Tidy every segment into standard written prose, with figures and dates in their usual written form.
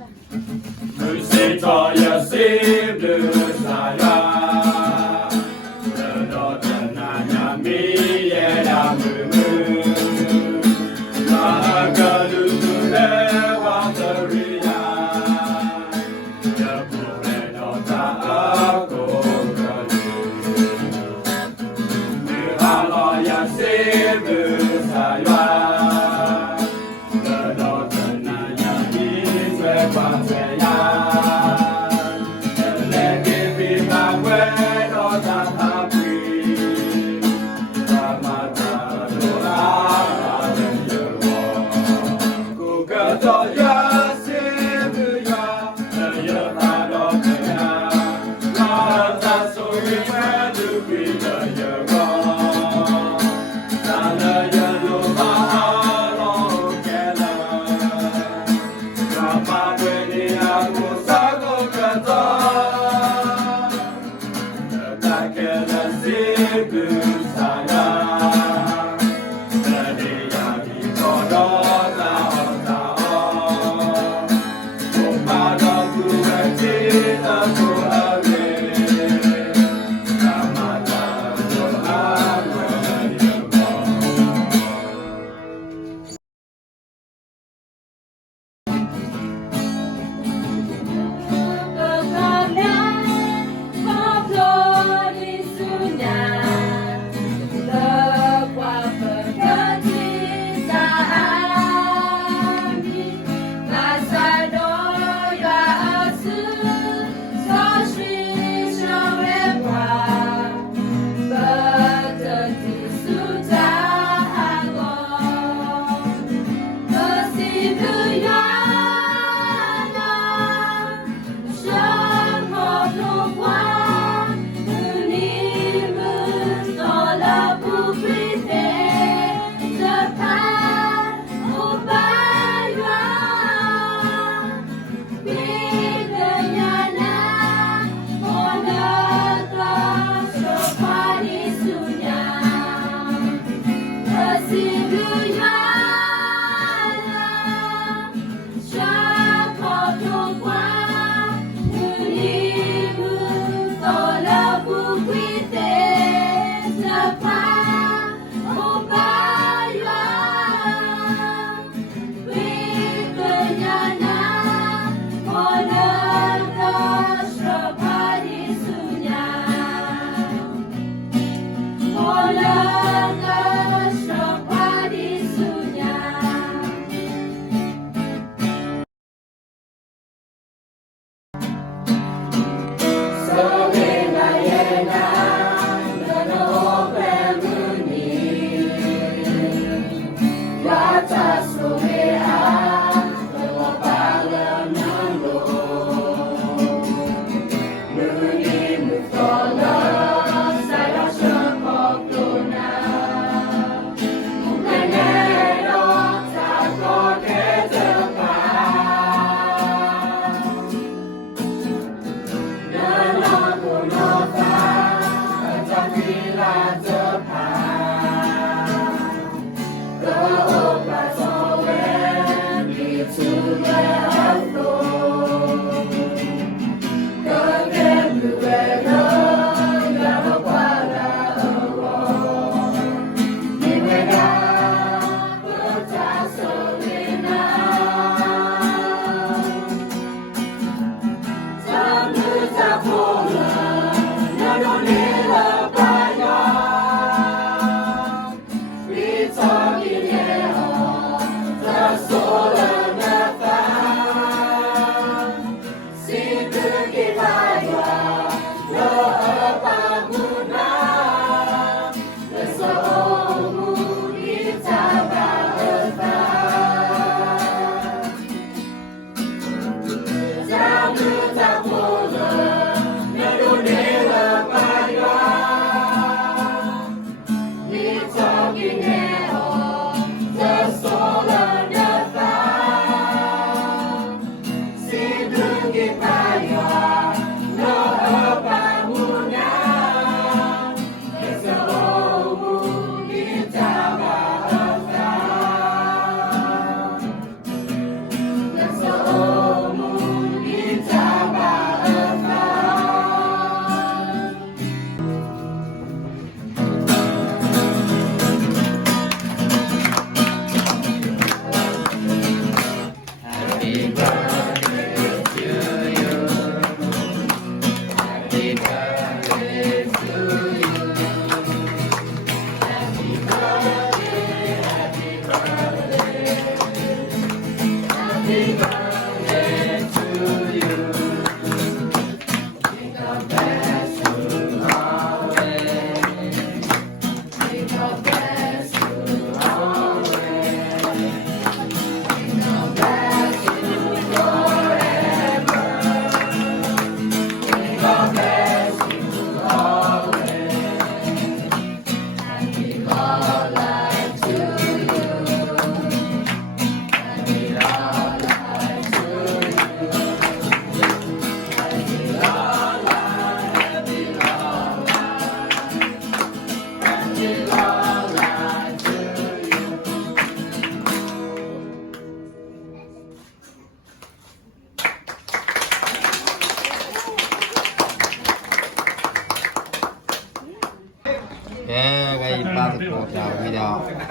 Musitoya simdu saya Tenanya miye damumu Mahakalu lewa teriya Jepure nota aku kalu Nihalaya simdu saya Tenanya miye pasaya Lepas pekerjaan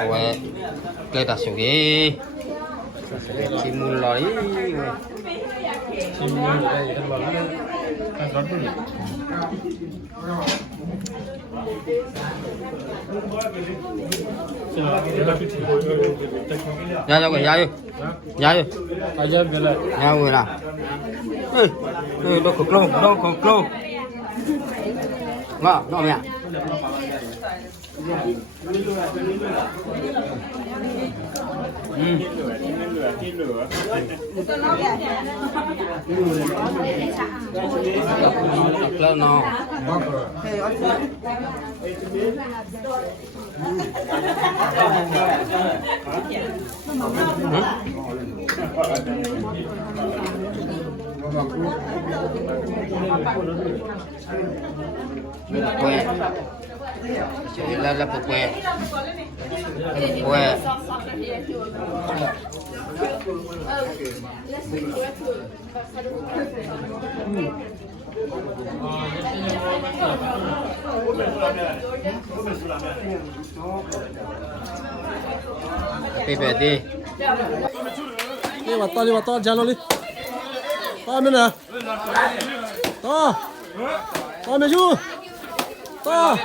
왜 그래다 속에 지문 러리 지문 이런 거는 한 런던. 야야고 야유 야유 아니야 별로. 야유라 ê đâu cực lâu ngọ ngọ mẹ lâu no quẹt chỉ là quẹt quẹt đi đi vào to chào đi to bên nào to bên chú to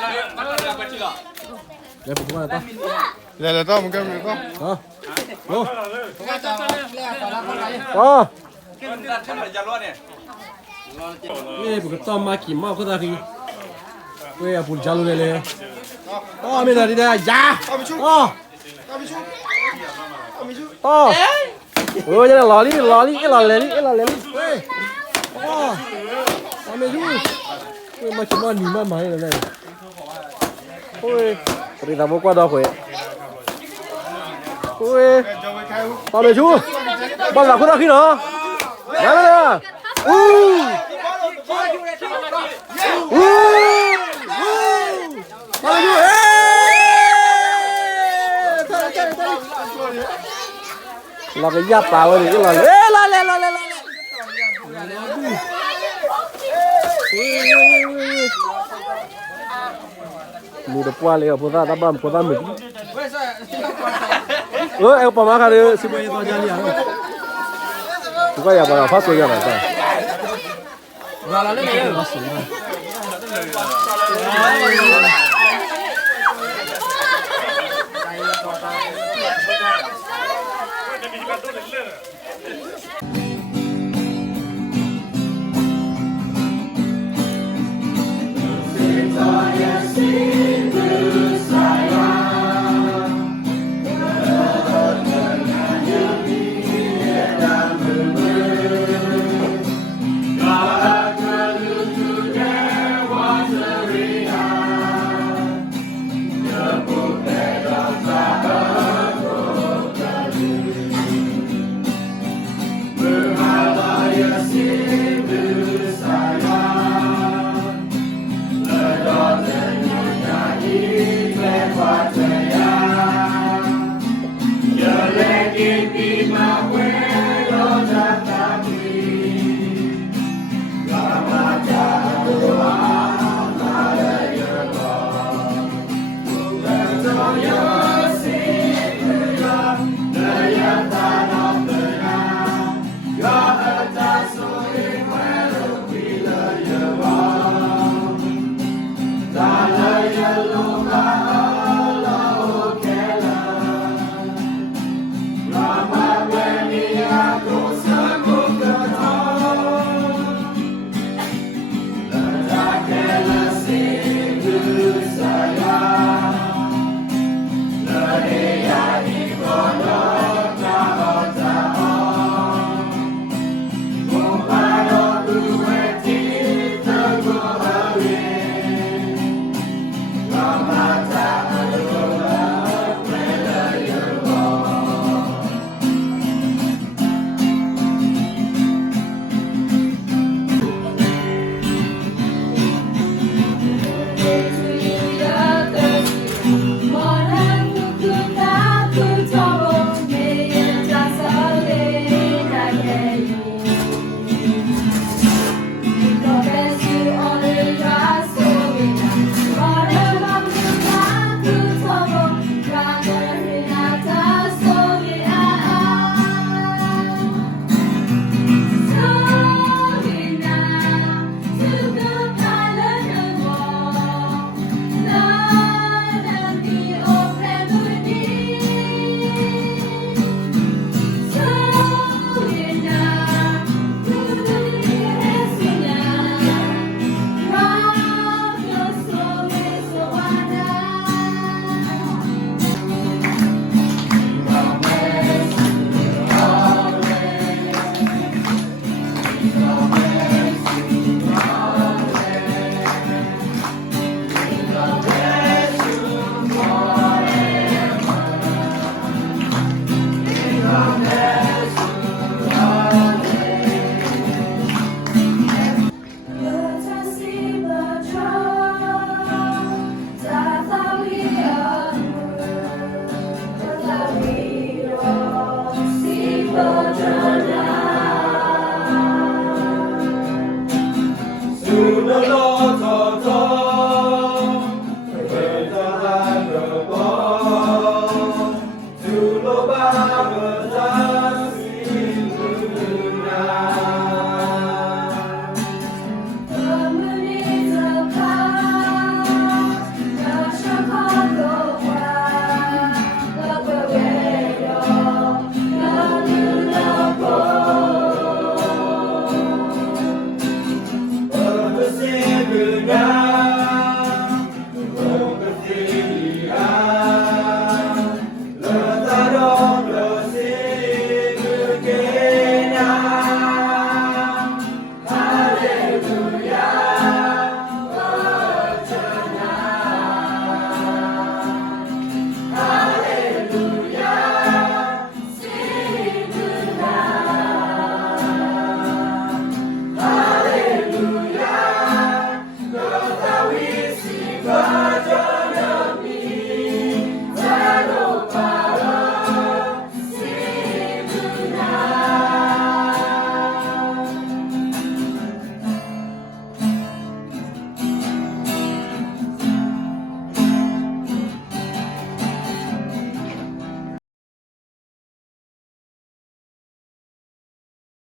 để phục vụ to Là to một cái mình không? to toนี่บุกต้อมมากี่ม้อก็ได้คือเว้ยบุญจารุเลยต่อไม่ได้ดิได้ยาต่อต่อเออจะหล่อลี่หล่อเลยเว้ยต่อไม่รู้เว้ยมากี่ม้อหนีมาไหมเลยเว้ยปริตาบอกว่าดอกเว้ยเว้ยต่อไม่รู้บ้านหลังคนละขึ้นเหรอนั่นน่ะเราไปยับปลาเลยก็เลยมีแต่ปลาเลยอ่ะพอตาบ้ามพอตาหมึกเอาปลามาค่ะเดี๋ยวสิบเอ็ดตัวจานเนี่ยกูก็อยากมาพักสวยกันหน่อยจ้ะHãy subscribe cho kênh Ghiền Mì Gõ để không bỏ lỡ